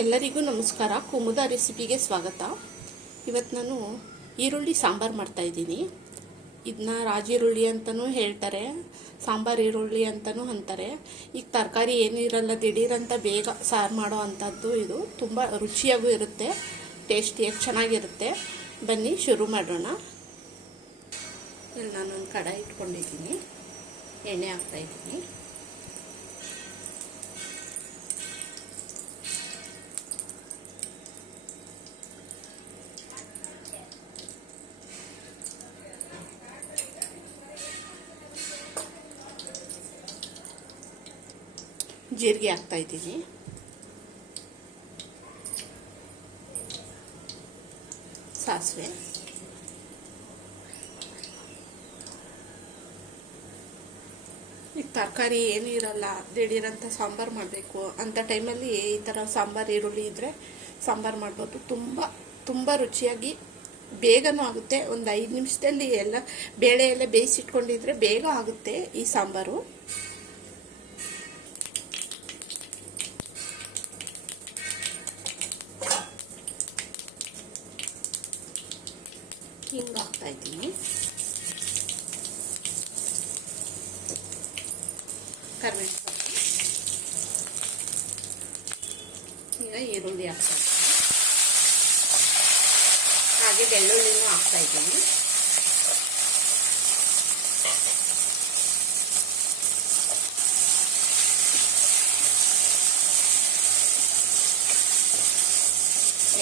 ಎಲ್ಲರಿಗೂ ನಮಸ್ಕಾರ. ಕುಮುದ ರೆಸಿಪಿಗೆ ಸ್ವಾಗತ. ಇವತ್ತು ನಾನು ಈರುಳ್ಳಿ, ಸಾಂಬಾರು ಮಾಡ್ತಾಯಿದ್ದೀನಿ ಇದನ್ನ ರಾಜಿರುಳ್ಳಿ ಅಂತಲೂ ಹೇಳ್ತಾರೆ, ಸಾಂಬಾರು ಈರುಳ್ಳಿ ಅಂತಲೂ ಅಂತಾರೆ. ಈಗ ತರಕಾರಿ ಏನೂ ಇರಲ್ಲ ದಿಢೀರಂತ ಬೇಗ ಸಾರು ಮಾಡೋ ಅಂಥದ್ದು ಇದು. ತುಂಬ ರುಚಿಯಾಗೂ ಇರುತ್ತೆ, ಟೇಸ್ಟಿಯಾಗಿ ಚೆನ್ನಾಗಿರುತ್ತೆ. ಬನ್ನಿ, ಶುರು ಮಾಡೋಣ. ಇಲ್ಲಿ ನಾನೊಂದು ಕಡಾಯಿ ಇಟ್ಕೊಂಡಿದ್ದೀನಿ. ಎಣ್ಣೆ ಹಾಕ್ತಾಯಿದ್ದೀನಿ ಜೀರಿಗೆ ಹಾಕ್ತಾ ಇದ್ದೀನಿ. ಸಾಸಿವೆ. ಈಗ ತರಕಾರಿ ಏನೂ ಇರಲ್ಲ, ದಿಢೀರಂತ ಸಾಂಬಾರು ಮಾಡಬೇಕು. ಅಂಥ ಟೈಮಲ್ಲಿ ಈ ಥರ ಸಾಂಬಾರು, ಈರುಳ್ಳಿ ಇದ್ದರೆ ಸಾಂಬಾರು ಮಾಡ್ಬೋದು. ತುಂಬ ತುಂಬ ರುಚಿಯಾಗಿ ಬೇಗನೂ ಆಗುತ್ತೆ. ಒಂದು ಐದು ನಿಮಿಷದಲ್ಲಿ ಎಲ್ಲ ಬೇಳೆ ಎಲ್ಲ ಬೇಯಿಸಿಟ್ಕೊಂಡಿದ್ರೆ ಬೇಗ ಆಗುತ್ತೆ ಈ ಸಾಂಬಾರು. ಹಿಂಗೆ ಹಾಕ್ತಾ ಇದ್ದೀನಿ ಕರಿಬೇವು ಈಗ ಈರುಳ್ಳಿ ಹಾಕ್ತಾ ಇದ್ದೀನಿ ಹಾಗೆ ಬೆಳ್ಳುಳ್ಳಿನೂ ಹಾಕ್ತಾ ಇದ್ದೀನಿ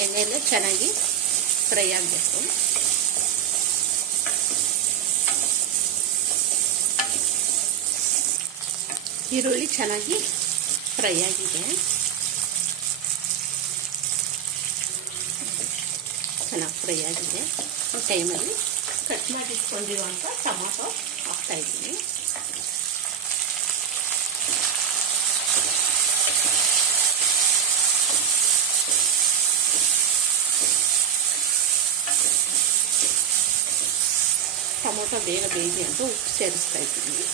ಎಣ್ಣೆಲ್ಲ ಚೆನ್ನಾಗಿ ಫ್ರೈ ಆಗಬೇಕು. ಈರುಳ್ಳಿ ಚೆನ್ನಾಗಿ ಫ್ರೈ ಆಗಿದೆ. ಚೆನ್ನಾಗಿ ಫ್ರೈ ಆಗಿದೆ. ಆ ಟೈಮಲ್ಲಿ ಕಟ್ ಮಾಡಿಟ್ಕೊಂಡಿರುವಂಥ ಟೊಮೊಟೊ ಹಾಕ್ತಾಯಿದ್ದೀನಿ ಟೊಮೊಟೊ ಬೇಗ ಬೇಯಿದೆ ಅಂತ ಉಪ್ಪು ಸೇರಿಸ್ತಾ ಇದ್ದೀನಿ.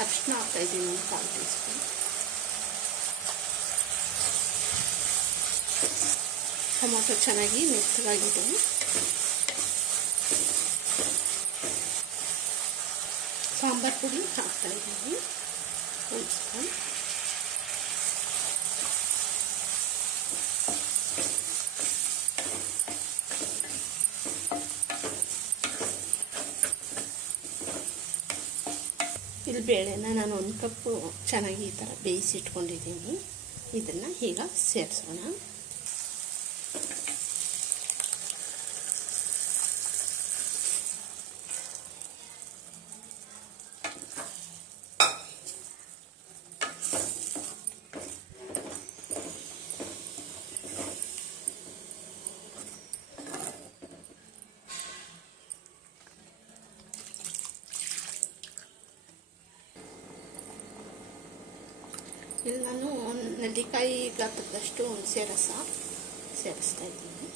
ಅರಿಶಿನ ಹಾಕ್ತಾ ಇದ್ದೀನಿ ಒಂದು ಕಾಲು ಟೀ ಸ್ಪೂನ್ ಟೊಮೊಟೊ ಚೆನ್ನಾಗಿ ಮೆತ್ತಗಾಗಿದೆ ಸಾಂಬಾರು ಪುಡಿ ಹಾಕ್ತಾ ಇದ್ದೀನಿ ಒಂದು ಸ್ಪೂನ್ ಇಲ್ಲಿ ಬೇಳೆನ ನಾನು ಒಂದು ಕಪ್ಪು ಚೆನ್ನಾಗಿ ಈ ಥರ ಬೇಯಿಸಿಟ್ಕೊಂಡಿದ್ದೀನಿ. ಇದನ್ನು ಈಗ ಸೇರಿಸೋಣ. ಇಲ್ಲಿ, ನಾನು ಒಂದು ನೆಲ್ಲಿಕಾಯಿ ಗಾತ್ರದಷ್ಟು ಹುಣಸೆ ರಸ ಸೇರಿಸ್ತಾ ಇದ್ದೀನಿ.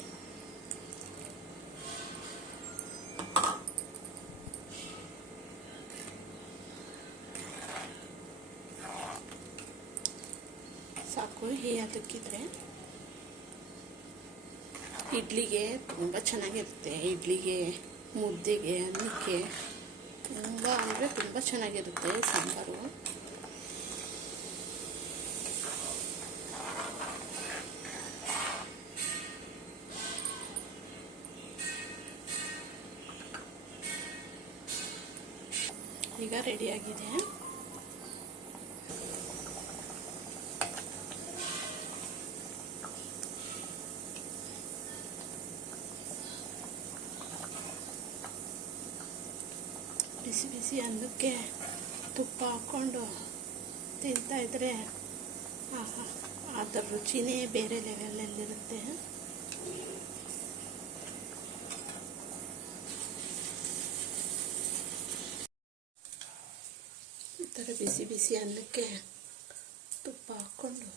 ಸಾಕು, ಹೀ ಅದಕ್ಕಿದ್ರೆ ಇಡ್ಲಿಗೆ ತುಂಬ ಚೆನ್ನಾಗಿರುತ್ತೆ. ಇಡ್ಲಿಗೆ, ಮುದ್ದೆಗೆ ಅನ್ನಕ್ಕೆ ತುಂಬ ಅಂದರೆ ತುಂಬ ಚೆನ್ನಾಗಿರುತ್ತೆ ಸಾಂಬಾರು. ಈಗ ರೆಡಿಯಾಗಿದೆ ಬಿಸಿ ಬಿಸಿ ಅನ್ನಕ್ಕೆ ತುಪ್ಪ ಹಾಕ್ಕೊಂಡು ತಿಂತಾ ಇದ್ರೆ ಆಹಾ ಅದರ ರುಚಿನೇ ಬೇರೆ ಲೆವೆಲಲ್ಲಿರುತ್ತೆ ಥರ ಬಿಸಿ ಬಿಸಿ ಅನ್ನಕ್ಕೆ ತುಪ್ಪ ಹಾಕ್ಕೊಂಡು.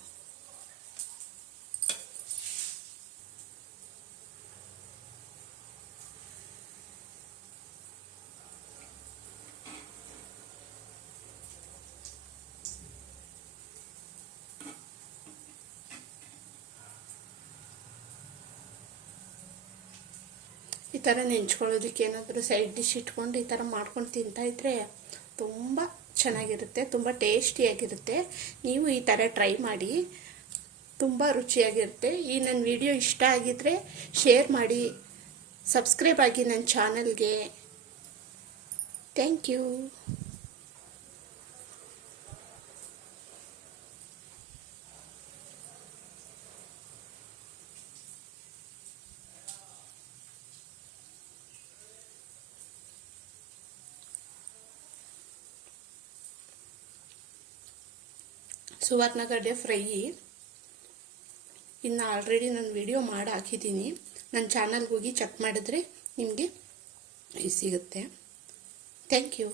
ಈ ಥರ ನೆಂಚ್ಕೊಳ್ಳೋದಕ್ಕೆ ಏನಾದರೂ ಸೈಡ್ ಡಿಶ್ ಇಟ್ಕೊಂಡು ಈ ಥರ ಮಾಡ್ಕೊಂಡು ತಿಂತಾಯಿದ್ರೆ ತುಂಬ ಚೆನ್ನಾಗಿರುತ್ತೆ, ತುಂಬ ಟೇಸ್ಟಿಯಾಗಿರುತ್ತೆ. ನೀವು ಈ ಥರ ಟ್ರೈ ಮಾಡಿ, ತುಂಬ ರುಚಿಯಾಗಿರುತ್ತೆ. ಈ ನನ್ನ ವಿಡಿಯೋ ಇಷ್ಟ ಆಗಿದ್ದರೆ ಶೇರ್ ಮಾಡಿ, ಸಬ್ಸ್ಕ್ರೈಬ್ ಆಗಿ ನನ್ನ ಚಾನಲ್ಗೆ. Thank you. ಸುವರ್ಣಗಡ್ಡೆ ಫ್ರೈ. ಇನ್ನು ಆಲ್ರೆಡಿ ನಾನು ವಿಡಿಯೋ ಮಾಡಿ ಹಾಕಿದ್ದೀನಿ ನನ್ನ ಚಾನಲ್ಗೆ ಹೋಗಿ ಚೆಕ್ ಮಾಡಿದ್ರೆ ನಿಮಗೆ ಸಿಗುತ್ತೆ. Thank you